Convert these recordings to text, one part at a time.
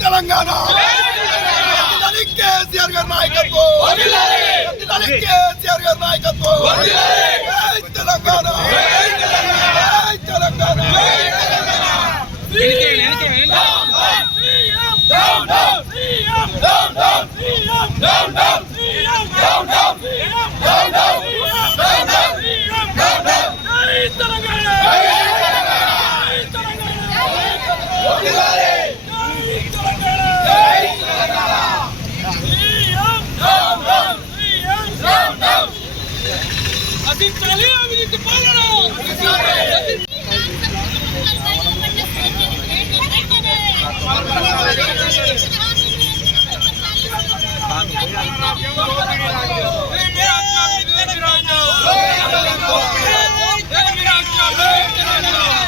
తెలంగాణ కేసీఆర్ గారి నాయకత్వం, కేసీఆర్ గారి నాయకత్వం, తెలంగాణ తెలంగాణ.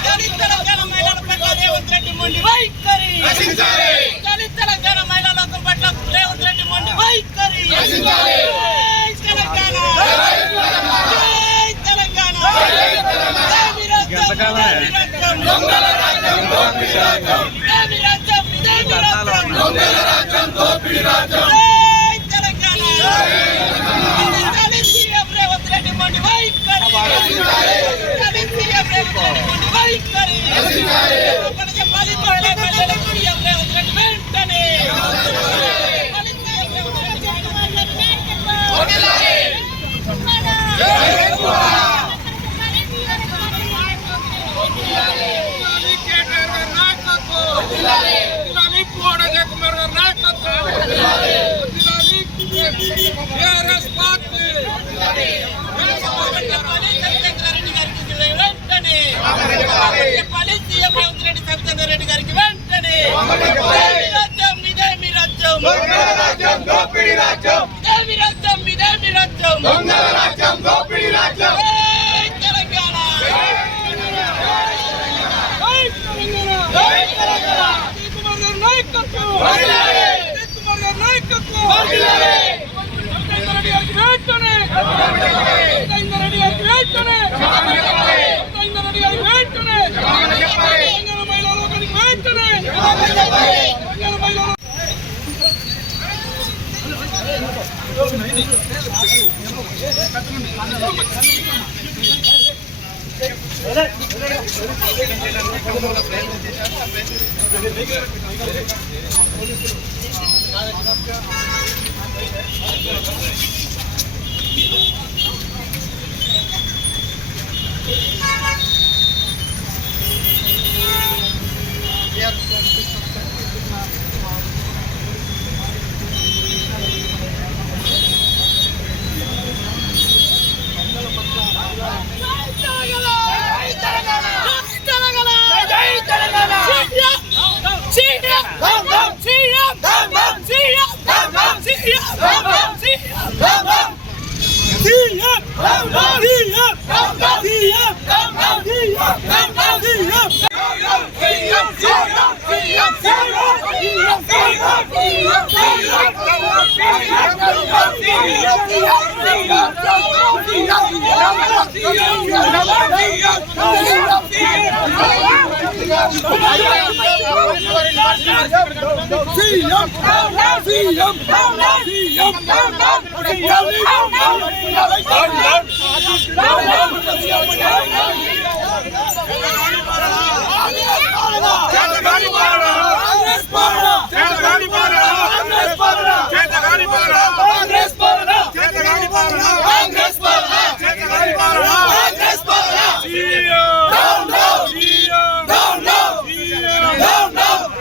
తెలంగాణ మహిళలకు పట్ల రేవంత్ రెడ్డి మొండి వైఖరి.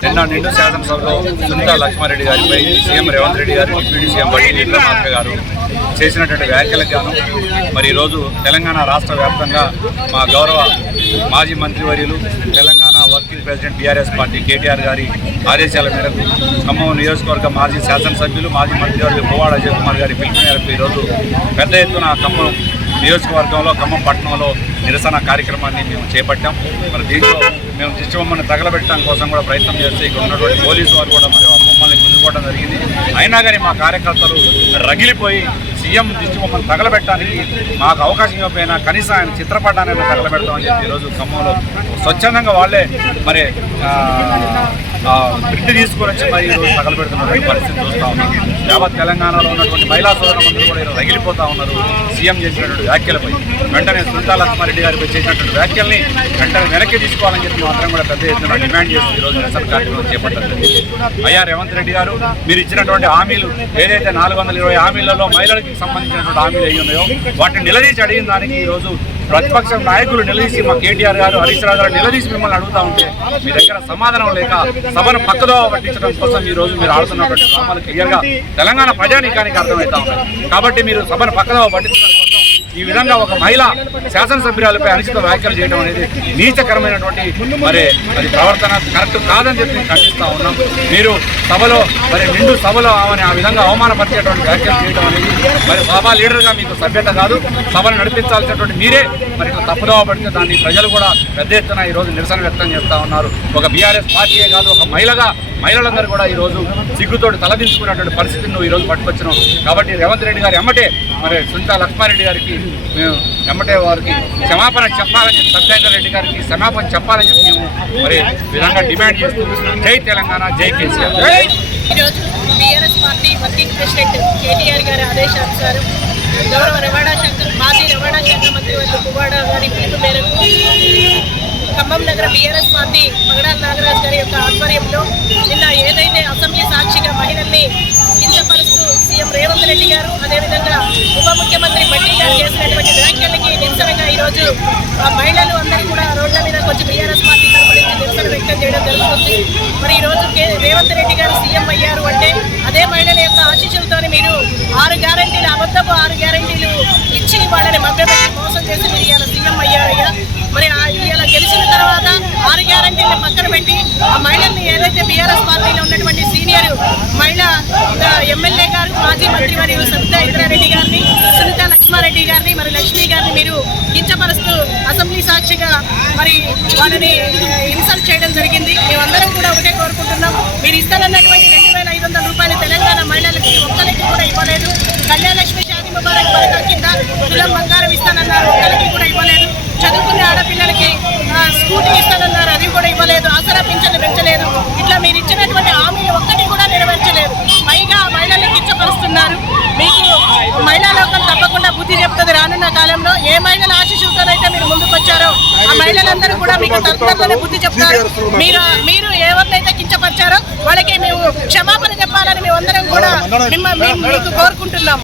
నిన్న నిండు శాసనసభలో సునీతా లక్ష్మారెడ్డి గారిపై సీఎం రేవంత్ రెడ్డి గారు, డిప్యూటీ సీఎం బట్టి విక్రమార్క గారు చేసినటువంటి వ్యాఖ్యలకు గాను మరి ఈరోజు తెలంగాణ రాష్ట్ర వ్యాప్తంగా మా గౌరవ మాజీ మంత్రివర్యులు, Telangana working working president BRS party KTR గారి ఆదేశాల మేరకు ఖమ్మం నియోజకవర్గ మాజీ శాసనసభ్యులు మాజీ మంత్రివర్గ పువ్వాడ అజయ్ కుమార్ గారి పిలుపు మేరకు ఈరోజు పెద్ద ఎత్తున ఖమ్మం నియోజకవర్గంలో ఖమ్మం పట్టణంలో నిరసన కార్యక్రమాన్ని మేము చేపట్టాం. మరి దీంట్లో మేము దిష్టిబొమ్మని తగలబెట్టడం కోసం కూడా ప్రయత్నం చేస్తే ఇక్కడ ఉన్నటువంటి పోలీసు వారు కూడా మరి ఆ బొమ్మల్ని గుంజుకోవడం జరిగింది. అయినా కానీ మా కార్యకర్తలు రగిలిపోయి సీఎం దిష్టిబొమ్మను తగలబెట్టడానికి మాకు అవకాశం ఇవ్వకపోయినా కనీసం ఆయన చిత్రపటాన్ని తగలబెడతామని చెప్పి ఈరోజు ఖమ్మంలో స్వచ్ఛందంగా వాళ్ళే మరి ప్రింట్ తీసుకొని వచ్చి మరి ఈరోజు తగలబెడుతున్నటువంటి పరిస్థితి చూస్తూ ఉన్నాం. యావత్ తెలంగాణలో ఉన్నటువంటి మహిళా సోదరులందరూ కూడా ఈరోజు రగిలిపోతూ ఉన్నారు సీఎం చేసినటువంటి వ్యాఖ్యలపై. వెంటనే సునీతా లక్ష్మారెడ్డి గారిపై చేసినటువంటి వ్యాఖ్యల్ని వెంటనే వెనక్కి తీసుకోవాలని చెప్పి మాత్రం కూడా పెద్ద ఎత్తున డిమాండ్ చేసి ఈరోజు నిరసన కార్యక్రమం చేపట్టారు. అయ్యా రేవంత్ రెడ్డి గారు, మీరు ఇచ్చినటువంటి హామీలు ఏదైతే 420 హామీలలో మహిళలకు సంబంధించినటువంటి హామీలు అయ్యి ఉన్నాయో వాటిని నిలదీసి అడిగిన దానికి ఈరోజు ప్రతిపక్ష నాయకులు నిలదీసి మా కేటీఆర్ గారు హరీష్ రావు గారు నిలదీసి మిమ్మల్ని అడుగుతూ ఉంటే మీ దగ్గర సమాధానం లేక సభను పక్కదో పట్టించడం కోసం ఈ రోజు మీరు ఆడుతున్నటువంటి డ్రామాలు క్లియర్గా తెలంగాణ ప్రజానీకానికి అర్థమవుతా ఉన్నాయి. కాబట్టి మీరు సభను పక్కదో పట్టించడం కోసం ఈ విధంగా ఒక మహిళ శాసనసభ్యురాలపై అనుచిత వ్యాఖ్యలు చేయడం అనేది నీచకరమైనటువంటి మరి అది ప్రవర్తన కరెక్ట్ కాదని చెప్పి ఖండిస్తూ ఉన్నాం. మీరు సభలో మరి నిండు సభలో ఆమెను ఆ విధంగా అవమానపరిచేటువంటి వ్యాఖ్యలు చేయడం అనేది మరి సభా లీడర్గా మీకు సభ్యత కాదు. సభను నడిపించాల్సినటువంటి మీరే మరి తప్పుదోవ పడితే దాన్ని ప్రజలు కూడా పెద్ద ఎత్తున ఈరోజు నిరసన వ్యక్తం చేస్తూ ఉన్నారు. ఒక బీఆర్ఎస్ పార్టీయే కాదు, ఒక మహిళలందరూ కూడా ఈరోజు సిగ్గుతోటి తలదించుకున్నటువంటి పరిస్థితిని నువ్వు ఈరోజు పట్టుకొచ్చినావు. కాబట్టి రేవంత్ రెడ్డి గారు ఎమ్మటే మరి సునీతా లక్ష్మారెడ్డి గారికి మేము ఎమ్మటే వారికి క్షమాపణ చెప్పాలని చెప్పి, సత్యేంద్ర రెడ్డి గారికి క్షమాపణ చెప్పాలని చెప్పి మేము మరి విధంగా డిమాండ్ చేస్తూ జై తెలంగాణ, జై కేసీఆర్. ఈరోజు BRS party working president KTR గారి ఆదేశానుసారం గౌరవ మాజీ రవాణా శాఖ మంత్రి పువ్వాడ గారి పిలుపు మేరకు ఖమ్మం నగర బీఆర్ఎస్ పార్టీ పగడాల నాగరాజు గారి యొక్క ఆధ్వర్యంలో నిన్న ఏదైతే అసెంబ్లీ సాక్షిగా మహిళల్ని కించపరుస్తూ సీఎం రేవంత్ రెడ్డి గారు అదేవిధంగా ఉప ముఖ్యమంత్రి బట్టి గారు చేసినటువంటి వ్యాఖ్యలకి నిరసనగా ఈరోజు మహిళలు అందరూ కూడా రోడ్ల మీద వచ్చి బీఆర్ఎస్ పార్టీ తరఫు నుంచి నిరసన వ్యక్తం చేయడం జరుగుతుంది. మరి ఈరోజు రేవంత్ రెడ్డి గారు సీఎం అయ్యారు అంటే అదే మహిళల యొక్క ఆశీస్సులతోనే మీరు 6 గ్యారంటీలు అబద్ధపు 6 గ్యారంటీలు ఇచ్చి వాళ్ళని మభ్యపెట్టి మోసం చేసి మీరు ఇవాళ సీఎం అయ్యారయ్యా. మరి ఇవాళ గెలిచిన తర్వాత 6 గ్యారంటీలను పక్కన పెట్టి ఆ మహిళల్ని ఏదైతే బీఆర్ఎస్ పార్టీలో ఉన్నటువంటి సీనియర్ మహిళా ఎమ్మెల్యే గారు మాజీ మంత్రి మరియు సబితా ఇంద్రారెడ్డి గారిని, సునీతా లక్ష్మారెడ్డి గారిని, మరి లక్ష్మీ గారిని మీరు కించపరుస్తూ అసెంబ్లీ సాక్షిగా మరి వాళ్ళని ఇన్సల్ట్ చేయడం జరిగింది. మేమందరం కూడా ఒకటే కోరుకుంటున్నాం, మీరు ఇస్తానన్నటువంటి 2500 రూపాయలు తెలంగాణ మహిళలకి ఒక్కరికి కూడా ఇవ్వలేదు. కళ్యాణలక్ష్మి షాదీ ముబారక్ పథకం కింద తులం బంగారం ఇస్తానన్నారు, ఒక్కరికి కూడా ఇవ్వలేదు. చదువుకునే ఆడపిల్లలకి స్కూటీ ఇస్తానన్నారు, అది కూడా ఇవ్వలేదు. ఆసరా పింఛన్లు పెంచలేదు. ఇట్లా మీరు ఇచ్చినటువంటి హామీలు ఒక్కటి కూడా నెరవేర్చలేదు. పైగా మహిళల్ని కించపరుస్తున్నారు. మీకు మహిళా లోకం తప్పకుండా బుద్ధి చెప్తుంది రానున్న కాలంలో. ఏ మహిళల ఆశీస్సులతోనైతే మీరు ముందుకు వచ్చారో ఆ మహిళలందరూ కూడా మీకు తరతరలోనే బుద్ధి చెప్తారు. మీరు ఎవరినైతే కించపరిచారో వాళ్ళకి మేము క్షమాపణ చెప్పాలని మేమందరం కూడా మీకు కోరుకుంటున్నాం.